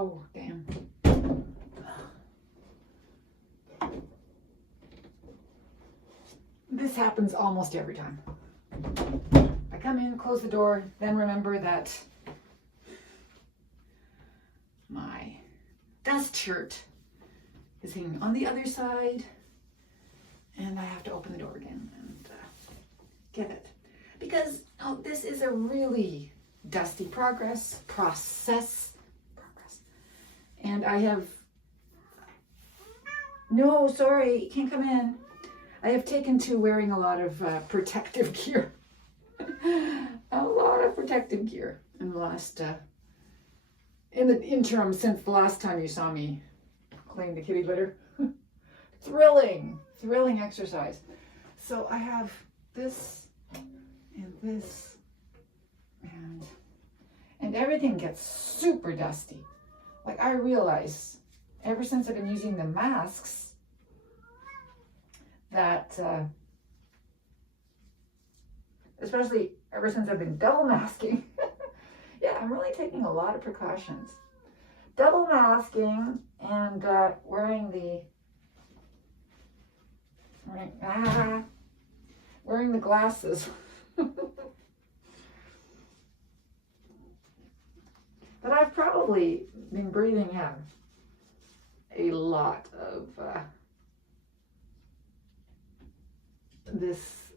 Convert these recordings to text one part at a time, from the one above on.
Oh, damn. This happens almost every time. I come in, close the door, then remember that my dust shirt is hanging on the other side, and I have to open the door again and get it. Because this is a really dusty process, and I have, no, sorry, you can't come in. I have taken to wearing a lot of protective gear. A lot of protective gear in the last, in the interim since the last time you saw me clean the kitty litter. Thrilling exercise. So I have this and this, and everything gets super dusty. Like, I realize ever since I've been using the masks that, especially ever since I've been double masking, yeah, I'm really taking a lot of precautions. Double masking and wearing the glasses. But I've probably been breathing in a lot of this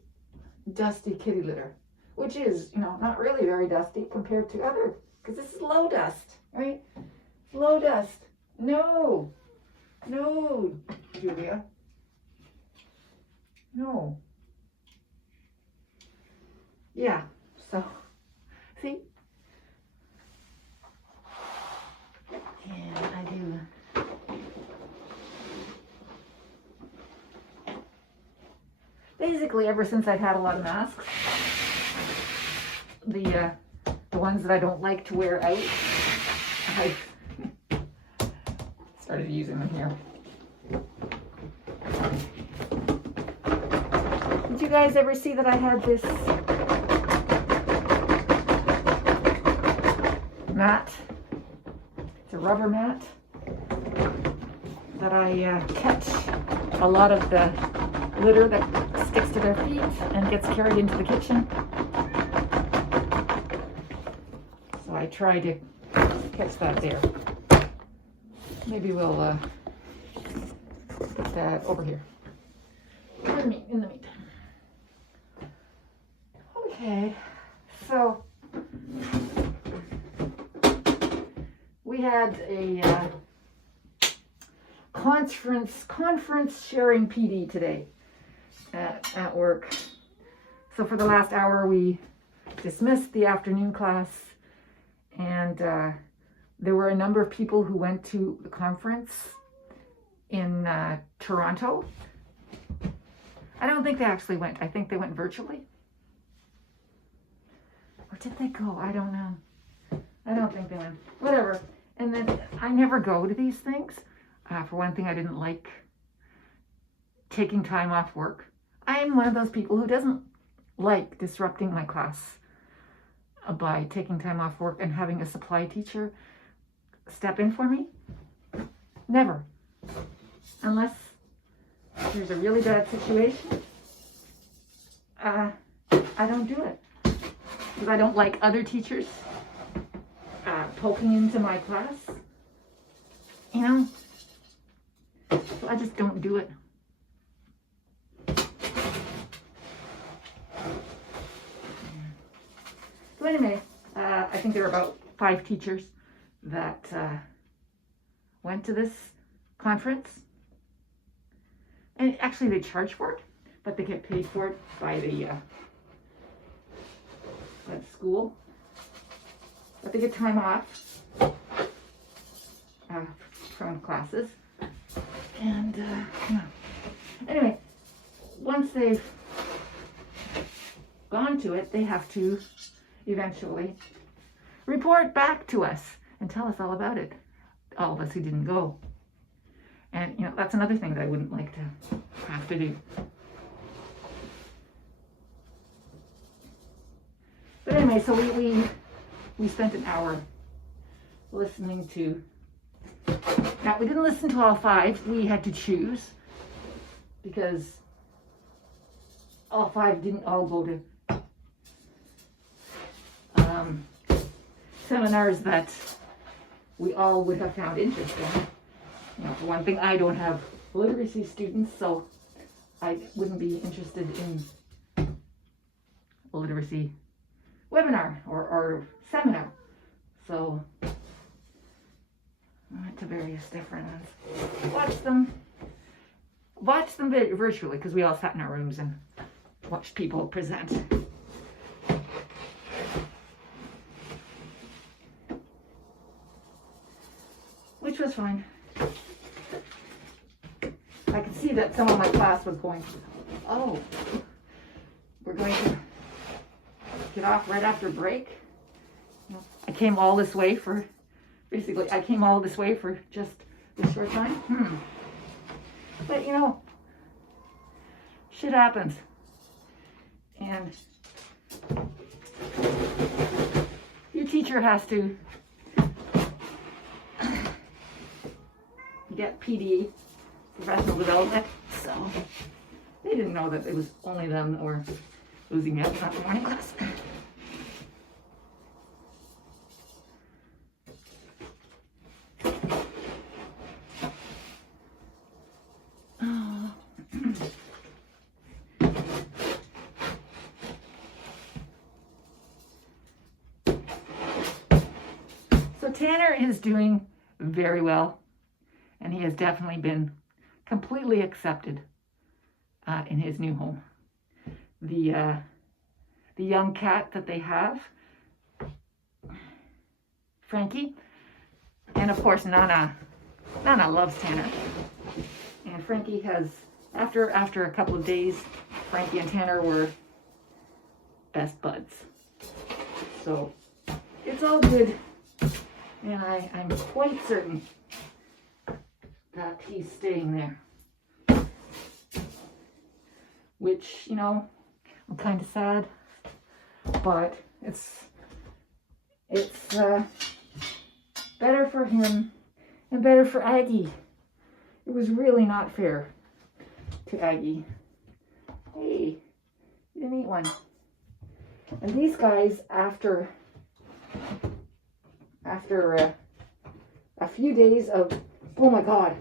dusty kitty litter, which is, not really very dusty compared to other, because this is low dust, right? Low dust. No, Julia. No. Yeah, so, see? And I do. Basically, ever since I've had a lot of masks, the ones that I don't like to wear out, I've started using them here. Did you guys ever see that I had this mat? It's a rubber mat that I catch a lot of the litter that sticks to their feet and gets carried into the kitchen. So I try to catch that there. Maybe we'll put that over here in the meantime. Okay, so we had a conference sharing PD today at work. So for the last hour, we dismissed the afternoon class, and there were a number of people who went to the conference in Toronto. I don't think they actually went. I think they went virtually. Or did they go? I don't know. I don't think they went. Whatever. And then I never go to these things. For one thing, I didn't like taking time off work. I am one of those people who doesn't like disrupting my class by taking time off work and having a supply teacher step in for me. Never. Unless there's a really bad situation. I don't do it. Because I don't like other teachers poking into my class. So I just don't do it. So anyway, I think there were about 5 teachers that went to this conference. And actually they charge for it, but they get paid for it by the school. But they get time off from classes. And anyway, once they've gone to it, they have to eventually report back to us and tell us all about it, all of us who didn't go. And that's another thing that I wouldn't like to have to do. But anyway, so we spent an hour listening to Now, we didn't listen to all 5. We had to choose because all 5 didn't all go to seminars that we all would have found interesting. You know, for one thing, I don't have literacy students, so I wouldn't be interested in a literacy webinar or seminar. So I went to various different ones. Watched them virtually because we all sat in our rooms and watched people present. Which was fine. I could see that some of my class was going, oh, we're going to get off right after break. I came all this way for just this short time. But you know, shit happens. And your teacher has to get PD, professional development, so they didn't know that it was only them that were losing out in the morning class. So Tanner is doing very well, and he has definitely been completely accepted in his new home. The young cat that they have, Frankie, and of course Nana loves Tanner. And Frankie has, after a couple of days, Frankie and Tanner were best buds. So it's all good, and I'm quite certain that he's staying there. Which, you know, I'm kind of sad, but it's better for him and better for Aggie. It was really not fair to Aggie. Hey, you didn't eat one. And these guys, after a few days of, oh my God,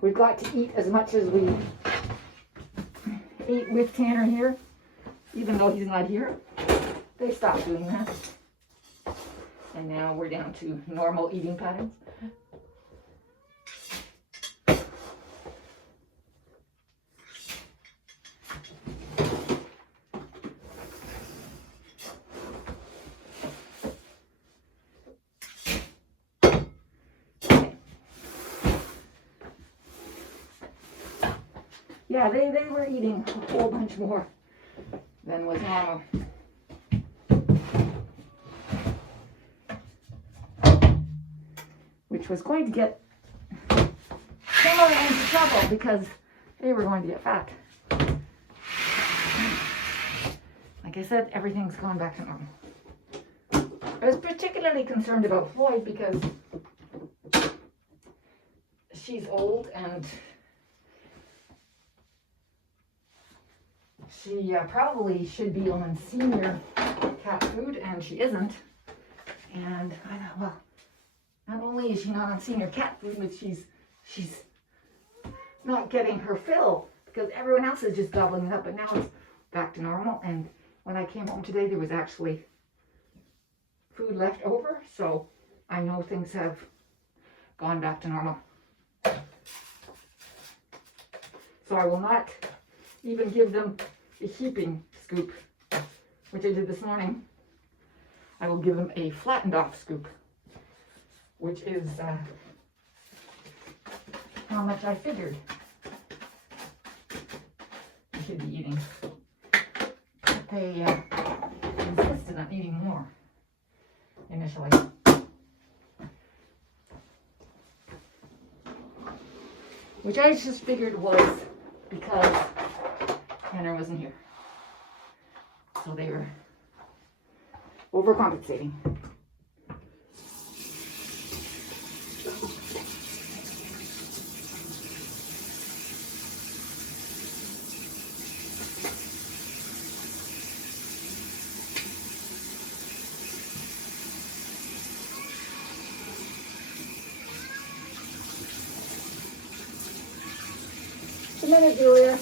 we've got to eat as much as we ate with Tanner here, even though he's not here, they stopped doing that. And now we're down to normal eating patterns. Yeah, they were eating a whole bunch more than was normal. Which was going to get some of them into trouble because they were going to get fat. Like I said, everything's gone back to normal. I was particularly concerned about Floyd because she's old and she probably should be on senior cat food, and she isn't. And I thought, well, not only is she not on senior cat food, but she's not getting her fill because everyone else is just gobbling it up. But now it's back to normal. And when I came home today, there was actually food left over, so I know things have gone back to normal. So I will not even give them a heaping scoop, which I did this morning. I will give them a flattened off scoop, which is how much I figured I should be eating. But they insisted on eating more initially. Which I just figured was because Tanner wasn't here. So they were overcompensating. a minute, Julia.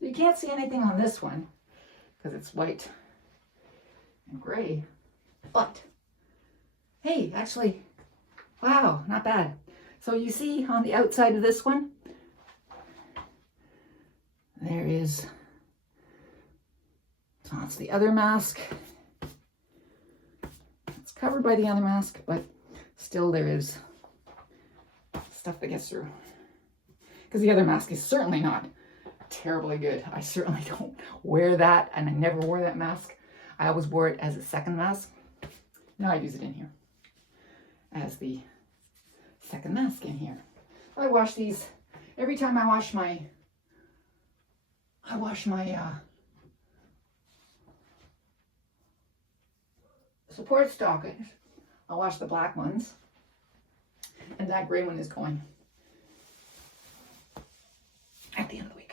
You can't see anything on this one because it's white and gray, but hey, actually, wow, not bad. So you see on the outside of this one, there is, so that's the other mask. It's covered by the other mask, but still there is stuff that gets through. Because the other mask is certainly not terribly good. I certainly don't wear that, and I never wore that mask. I always wore it as a second mask. Now I use it in here as the second mask in here. I wash these every time I wash my support stockings. I wash the black ones, and that gray one is going at the end of the week.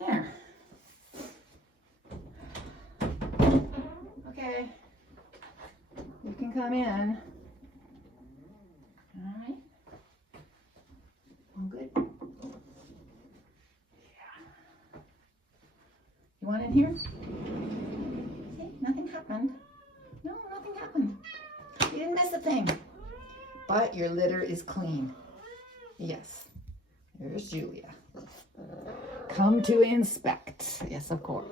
There. Okay. You can come in. All right. All good? Yeah. You want in here? See, nothing happened. No, nothing happened. You didn't miss a thing. But your litter is clean. Yes. There's Julia. Come to inspect. Yes, of course.